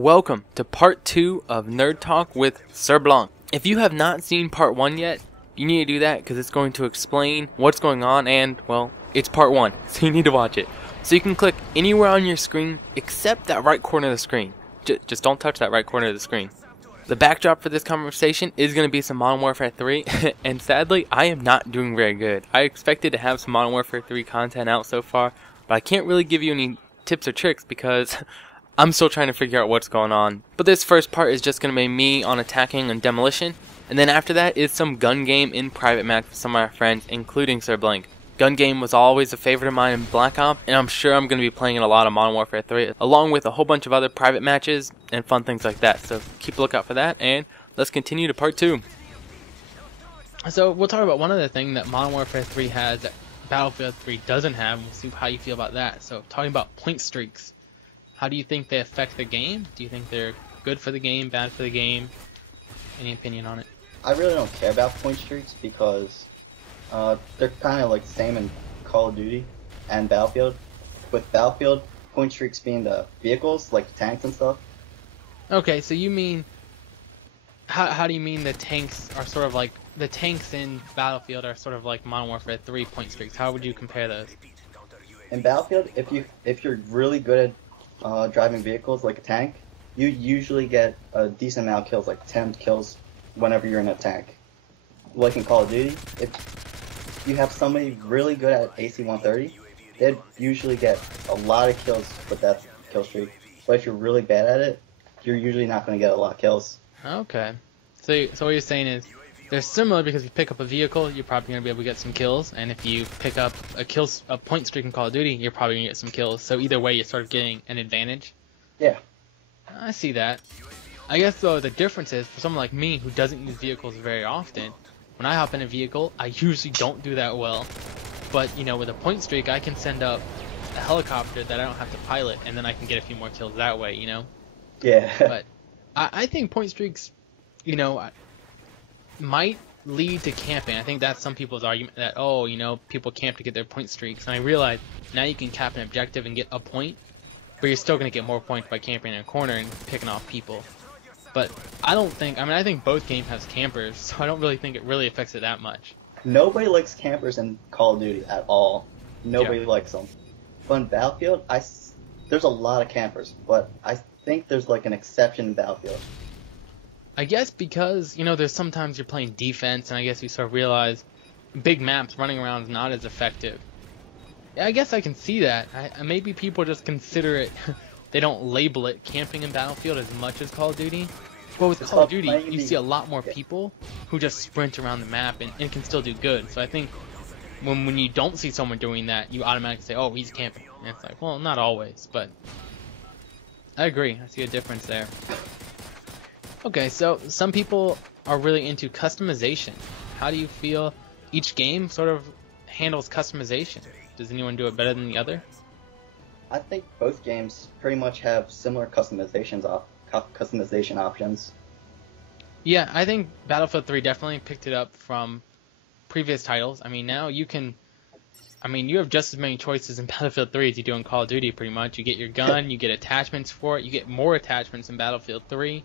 welcome to part 2 of Nerd Talk with Sir Blanc. If you have not seen part 1 yet, you need to do that because it's going to explain what's going on and, well, it's part 1, so you need to watch it. So you can click anywhere on your screen except that right corner of the screen. Just don't touch that right corner of the screen. The backdrop for this conversation is going to be some Modern Warfare 3, and sadly, I am not doing very good. I expected to have some Modern Warfare 3 content out so far, but I can't really give you any tips or tricks because I'm still trying to figure out what's going on. But this first part is just going to be me on attacking and demolition, and then after that is some gun game in private match with some of my friends, including Sir Blanc. Gun game was always a favorite of mine in Black Ops, and I'm sure I'm going to be playing in a lot of Modern Warfare 3, along with a whole bunch of other private matches and fun things like that. So keep a lookout for that, and let's continue to part 2. So we'll talk about one other thing that Modern Warfare 3 has that Battlefield 3 doesn't have, and we'll see how you feel about that. So talking about point streaks, how do you think they affect the game? Do you think they're good for the game, bad for the game? Any opinion on it? I really don't care about point streaks because they're kind of like the same in Call of Duty and Battlefield. With Battlefield, point streaks being the vehicles, like the tanks and stuff. Okay, so you mean, how do you mean the tanks are sort of like, the tanks in Battlefield are sort of like Modern Warfare 3 point streaks? How would you compare those? In Battlefield, if you're really good at driving vehicles like a tank, you usually get a decent amount of kills, like 10 kills whenever you're in a tank. Like in Call of Duty, if you have somebody really good at AC-130, they'd usually get a lot of kills with that kill streak. But if you're really bad at it, you're usually not going to get a lot of kills. Okay. So what you're saying is, they're similar because if you pick up a vehicle, you're probably going to be able to get some kills, and if you pick up a point streak in Call of Duty, you're probably going to get some kills. So either way, you're sort of getting an advantage. Yeah. I see that. I guess though the difference is, for someone like me who doesn't use vehicles very often, when I hop in a vehicle, I usually don't do that well. But, you know, with a point streak, I can send up a helicopter that I don't have to pilot, and then I can get a few more kills that way, you know? Yeah. But I think point streaks, you know, might lead to camping. I think that's some people's argument that, oh, you know, people camp to get their point streaks. And I realize now you can cap an objective and get a point, but you're still going to get more points by camping in a corner and picking off people. But I think both games has campers, so I don't really think it really affects it that much. Nobody likes campers in Call of Duty at all. Nobody likes them. But in Battlefield, there's a lot of campers, but I think there's like an exception in Battlefield. I guess because, you know, there's sometimes you're playing defense, and I guess you sort of realize big maps running around is not as effective. Yeah, I guess I can see that. Maybe people just consider it, they don't label it camping in Battlefield as much as Call of Duty. But with Call of Duty, you see a lot more people who just sprint around the map and can still do good. So I think when you don't see someone doing that, you automatically say, oh, he's camping. And it's like, well, not always, but I agree. I see a difference there. Okay, so some people are really into customization. How do you feel each game sort of handles customization? Does anyone do it better than the other? I think both games pretty much have similar customization options. Yeah, I think Battlefield 3 definitely picked it up from previous titles. I mean, now you have just as many choices in Battlefield 3 as you do in Call of Duty, pretty much. You get your gun, you get attachments for it, you get more attachments in Battlefield 3.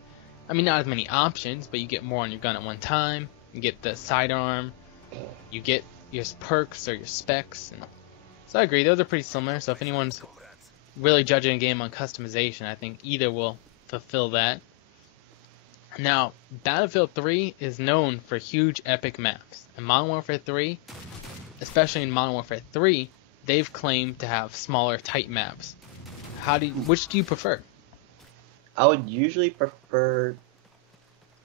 I mean, not as many options, but you get more on your gun at one time. You get the sidearm, you get your perks or your specs. So I agree, those are pretty similar. So if anyone's really judging a game on customization, I think either will fulfill that. Now, Battlefield 3 is known for huge epic maps. In Modern Warfare 3, especially in Modern Warfare 3, they've claimed to have smaller, tight maps. Which do you prefer? I would usually prefer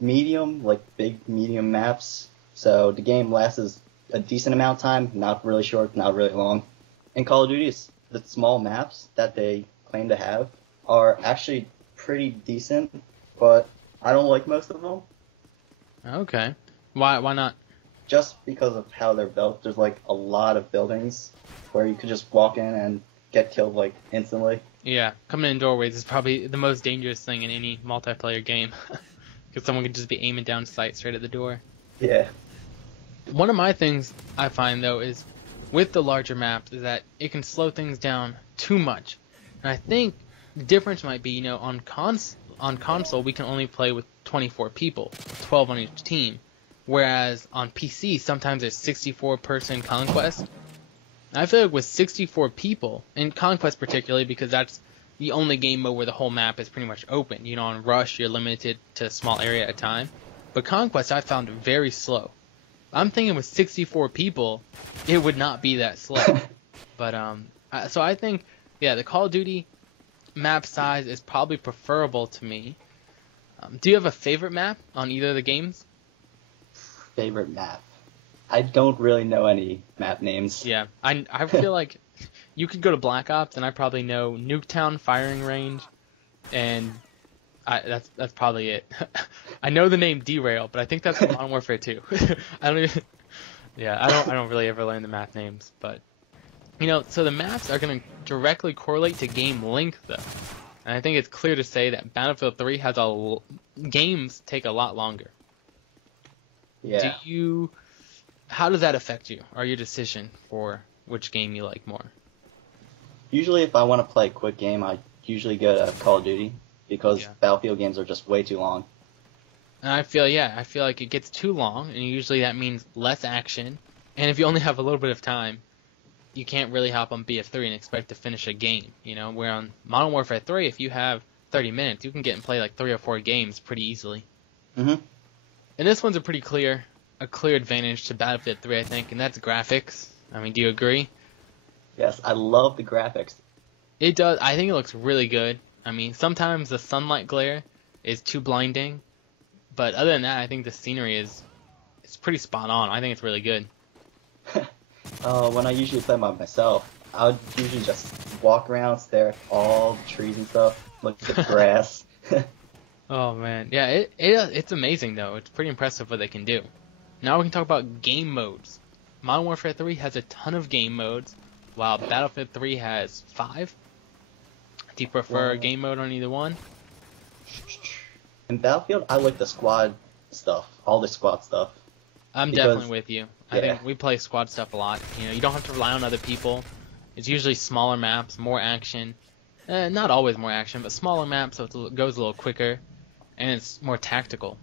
medium, like big medium maps, so the game lasts a decent amount of time, not really short, not really long. In Call of Duty, the small maps that they claim to have are actually pretty decent, but I don't like most of them. Okay. Why not? Just because of how they're built. There's like a lot of buildings where you could just walk in and get killed like instantly. Yeah, coming in doorways is probably the most dangerous thing in any multiplayer game. Because someone could just be aiming down sight straight at the door. Yeah. One of my things I find, though, is with the larger maps is that it can slow things down too much. And I think the difference might be, you know, on on console we can only play with 24 people, 12 on each team, whereas on PC sometimes there's 64-person Conquest. I feel like with 64 people, in Conquest particularly because that's the only game mode where the whole map is pretty much open. You know, on Rush you're limited to a small area at a time, but Conquest I found very slow. I'm thinking with 64 people, it would not be that slow. But so I think, yeah, the Call of Duty map size is probably preferable to me. Do you have a favorite map on either of the games? Favorite map? I don't really know any map names. Yeah, I feel like you could go to Black Ops and I probably know Nuketown, Firing Range, and that's probably it. I know the name Derail, but I think that's from Modern Warfare 2. I don't really ever learn the map names, but you know, so the maps are going to directly correlate to game length though. And I think it's clear to say that Battlefield 3 has games take a lot longer. Yeah. How does that affect you or your decision for which game you like more? Usually if I want to play a quick game, I usually go to Call of Duty because Battlefield games are just way too long. And I feel like it gets too long, and usually that means less action. And if you only have a little bit of time, you can't really hop on BF3 and expect to finish a game, you know? Where on Modern Warfare 3, if you have 30 minutes, you can get and play like 3 or 4 games pretty easily. Mm-hmm. And this one's a clear advantage to Battlefield 3, I think, and that's graphics. I mean, do you agree? Yes, I love the graphics. It does. I think it looks really good. I mean, sometimes the sunlight glare is too blinding, but other than that, I think the scenery it's pretty spot on. I think it's really good. When I usually play by myself, I would usually just walk around, stare at all the trees and stuff, look at the grass. Oh man, yeah, it's amazing though. It's pretty impressive what they can do. Now we can talk about game modes. Modern Warfare 3 has a ton of game modes, while Battlefield 3 has 5. Do you prefer game mode on either one? In Battlefield, I like the squad stuff, all the squad stuff. I'm definitely with you. I think we play squad stuff a lot. You know, you don't have to rely on other people. It's usually smaller maps, more action. Not always more action, but smaller maps, so it goes a little quicker, and it's more tactical.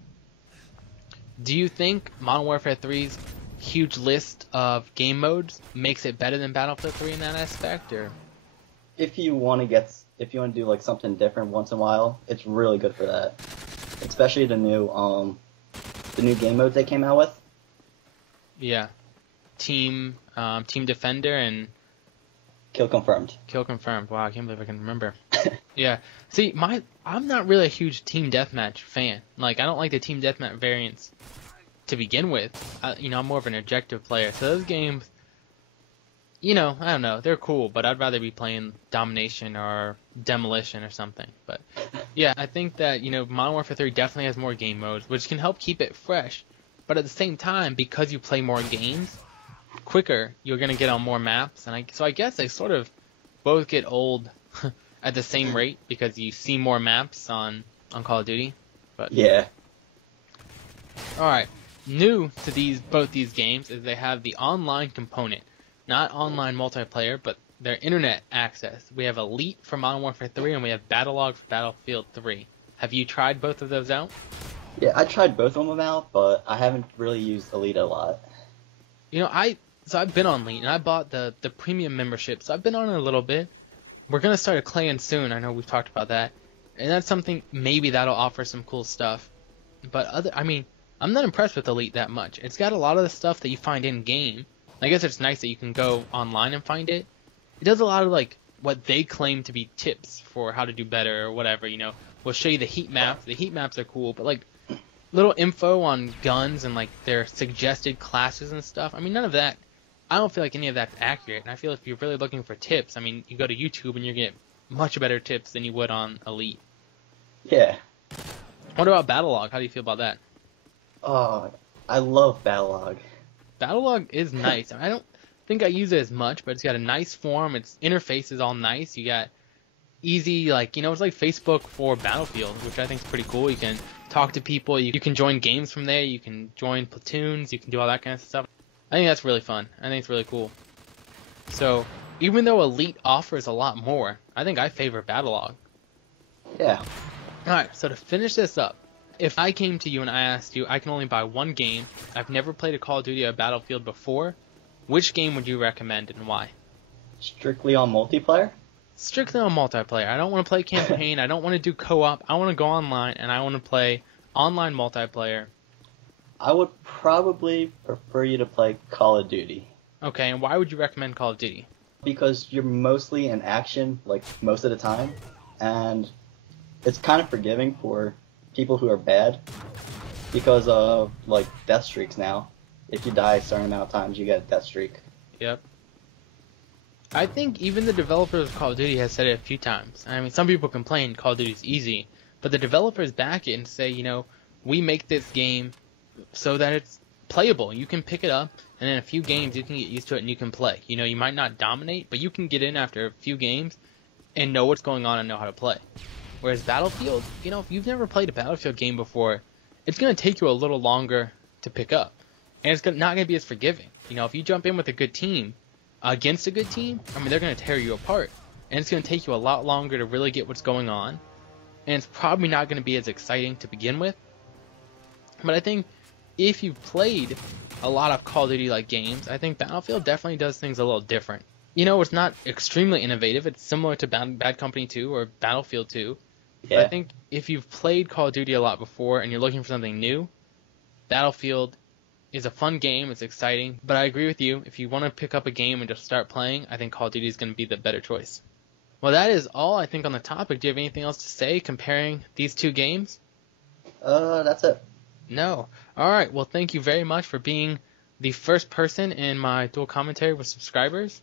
Do you think Modern Warfare 3's huge list of game modes makes it better than Battlefield 3 in that aspect, or? If you want to do like something different once in a while, it's really good for that. Especially the new game modes they came out with. Yeah, Team Defender and Kill Confirmed. Kill Confirmed. Wow, I can't believe I can remember. Yeah. See, I'm not really a huge Team Deathmatch fan. Like, I don't like the Team Deathmatch variants to begin with. You know, I'm more of an objective player. So those games, you know, I don't know, they're cool, but I'd rather be playing Domination or Demolition or something. But yeah, I think that, you know, Modern Warfare 3 definitely has more game modes, which can help keep it fresh. But at the same time, because you play more games quicker, you're going to get on more maps. And so I guess they sort of both get old at the same rate because you see more maps on Call of Duty. But yeah. Alright, new to both these games is they have the online component. Not online multiplayer, but their internet access. We have Elite for Modern Warfare 3 and we have Battlelog for Battlefield 3. Have you tried both of those out? Yeah, I tried both of them out, but I haven't really used Elite a lot. You know, I've been on Elite and I bought the premium membership, so I've been on it a little bit. We're gonna start a clan soon. I know we've talked about that, and that's something maybe that'll offer some cool stuff. But I'm not impressed with Elite that much. It's got a lot of the stuff that you find in game. I guess it's nice that you can go online and find it. It does a lot of like what they claim to be tips for how to do better or whatever. You know, we'll show you the heat maps. The heat maps are cool, but like little info on guns and like their suggested classes and stuff. I mean, none of that. I don't feel like any of that's accurate. And I feel if you're really looking for tips, I mean, you go to YouTube and you get much better tips than you would on Elite. Yeah. What about Battlelog? How do you feel about that? Oh, I love Battlelog. Battlelog is nice. I don't think I use it as much, but it's got a nice form. Its interface is all nice. You got easy, like, you know, it's like Facebook for Battlefield, which I think is pretty cool. You can talk to people. You can join games from there. You can join platoons. You can do all that kind of stuff. I think that's really fun. I think it's really cool. So, even though Elite offers a lot more, I think I favor Battlelog. Yeah. Alright, so to finish this up, if I came to you and I asked you, I can only buy one game, I've never played a Call of Duty or Battlefield before, which game would you recommend and why? Strictly on multiplayer? Strictly on multiplayer. I don't want to play campaign, I don't want to do co-op, I want to go online and I want to play online multiplayer. I would probably prefer you to play Call of Duty. Okay, and why would you recommend Call of Duty? Because you're mostly in action, like, most of the time, and it's kind of forgiving for people who are bad, because of, like, death streaks now. If you die a certain amount of times, you get a death streak. Yep. I think even the developers of Call of Duty has said it a few times. I mean, some people complain Call of Duty is easy, but the developers back it and say, you know, we make this game so that it's playable. You can pick it up, and in a few games you can get used to it and you can play. You know, you might not dominate, but you can get in after a few games and know what's going on and know how to play. Whereas Battlefield, you know, if you've never played a Battlefield game before, it's going to take you a little longer to pick up. And it's not going to be as forgiving. You know, if you jump in with a good team, against a good team, I mean, they're going to tear you apart. And it's going to take you a lot longer to really get what's going on. And it's probably not going to be as exciting to begin with. But I think if you've played a lot of Call of Duty-like games, I think Battlefield definitely does things a little different. You know, it's not extremely innovative. It's similar to Bad Company 2 or Battlefield 2. Yeah. But I think if you've played Call of Duty a lot before and you're looking for something new, Battlefield is a fun game, it's exciting, but I agree with you, if you want to pick up a game and just start playing, I think Call of Duty is going to be the better choice. Well, that is all I think on the topic. Do you have anything else to say comparing these two games? That's it. No. Alright, well thank you very much for being the first person in my dual commentary with subscribers.